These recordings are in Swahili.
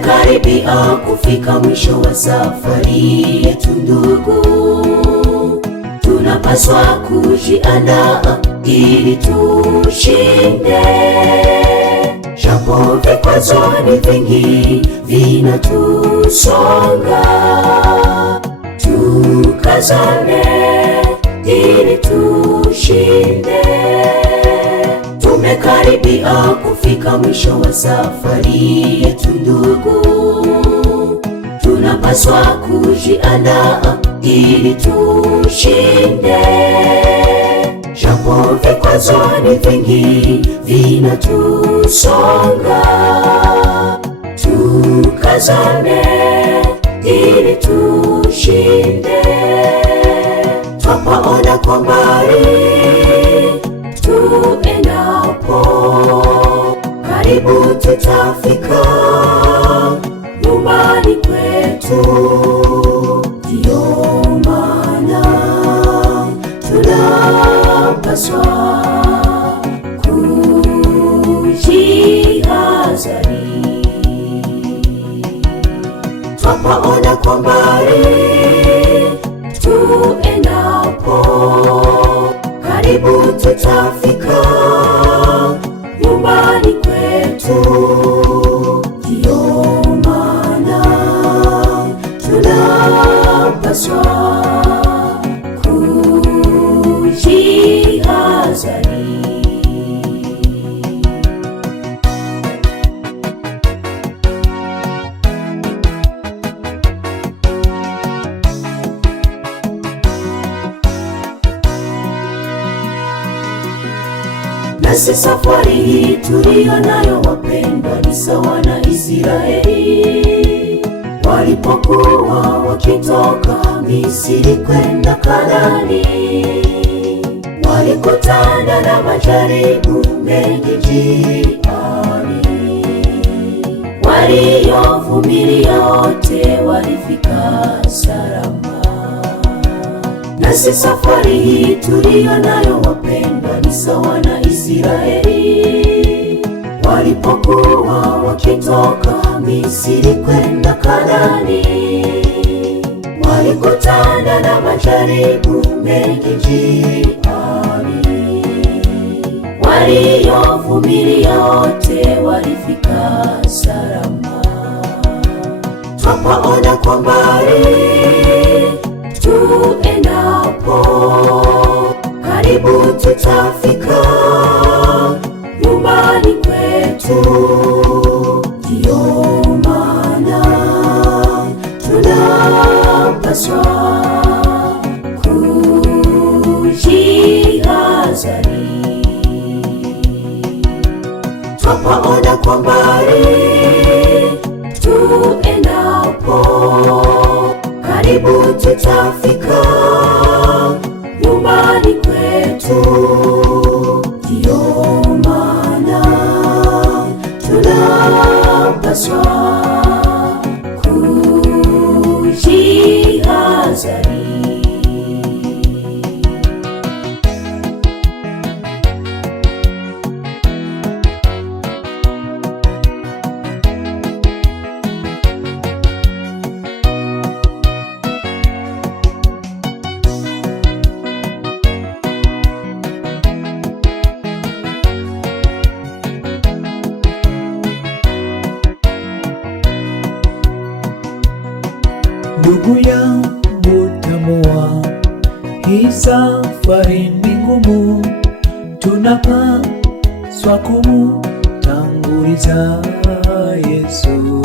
Tumekaribia kufika mwisho wa safari yetu ndugu, tunapaswa kujiandaa ili tushinde. Japo vikwazo ni vingi vinatusonga, tukazane ili tushinde. Tumekaribia kufika mwisho wa safari yetu ndugu, tunapaswa kujiandaa ili tushinde. Japo vikwazo ni vingi vinatusonga, tukazane ili tushinde. Twapaona kwa mbali tuendapo, karibu tutafika nyumbani kwetu. Ndiyo maana tunapaswa kujihadhari. Twapaona kwa mbali tuendapo, karibu tutafika nyumbani kwetu. Ndiyo maana tunapaswa kujihadhari. Nasi safari hii tuliyo nayo wapendwa, ni sawa na Israeli walipokuwa wakitoka Misri kwenda Kanaani. Walikutana na majaribu mengi njiani, waliovumilia wote walifika salama. Nasi safari hii tuliyo nayo wapendwa, ni sawa na Israeli walipokuwa wakitoka Misri kwenda Kanaani. Walikutana na majaribu mengi njiani, waliovumilia wote walifika salama. Twapaona kwa mbali tuendapo, karibu tutafika nyumbani kwetu. Ndiyo maana tunapaswa kujihadhari. Twapaona kwa mbali tuendapo, karibu tutafika nyumbani kwetu. Ndiyo maana tunapaswa kujihadhari. Ndugu yangu, tambua hii safari ni ngumu, tunapaswa kumtanguliza Yesu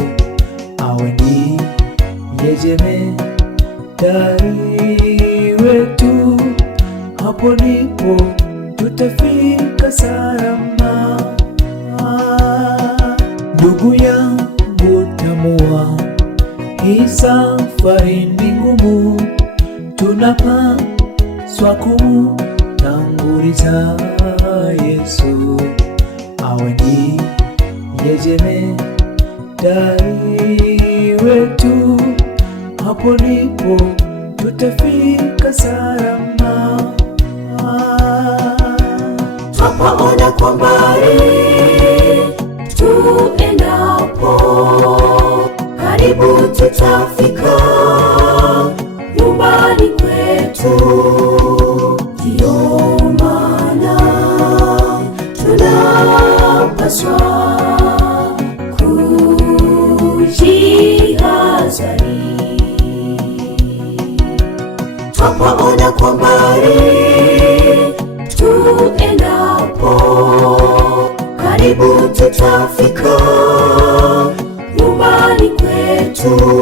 awe ndiye jemedari wetu. Hapo ndipo tutafika salama. Ndugu yangu, tambua hii safari ni ngumu, tunapaswa kumtanguliza Yesu awe ndiye jemedari wetu. Hapo ndipo tutafika salama. Twapaona kwa mbali tuendapo, karibu tutafika nyumbani kwetu. Ndiyo maana tunapaswa kujihadhari. Twapaona kwa mbali tuendapo, karibu tutafika nyumbani kwetu.